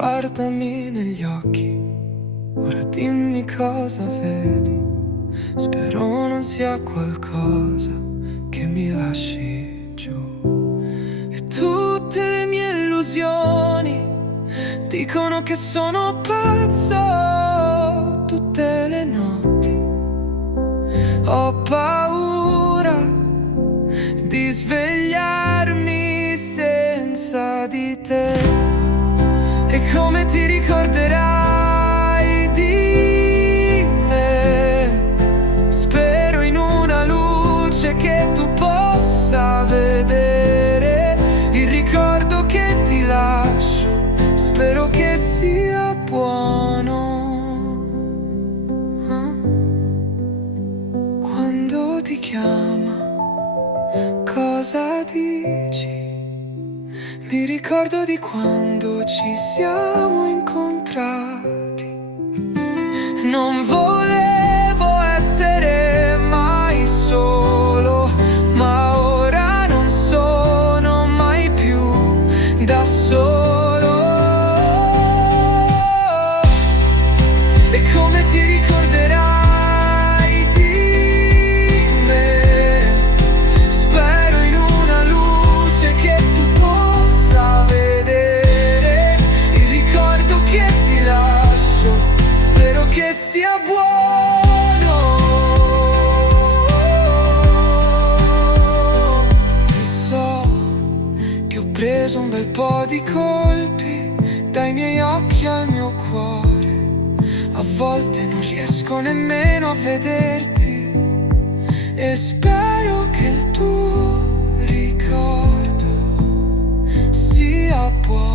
Guardami negli occhi, ora dimmi cosa vedi. Spero non sia qualcosa che mi lasci giù. E tutte le mie illusioni dicono che sono pazzo. Tutte le notti ho paura di svegliarmi senza di te. E come ti ricorderai di me? Spero in una luce che tu possa vedere. Il ricordo che ti lascio, spero che sia buono. Quando ti chiama, cosa dici? Mi ricordo di quando ci siamo incontrati. Non volevo essere mai solo, ma ora non sono mai più da solo. E come ti ricorderai di me? Spero in una luce che tu possa vedere. Il ricordo che ti lascio, spero che sia buono. E so che ho preso un bel po' di colpi dai miei occhi al mio cuore. A volte non riesco nemmeno a vederti e spero che il tuo ricordo sia buono.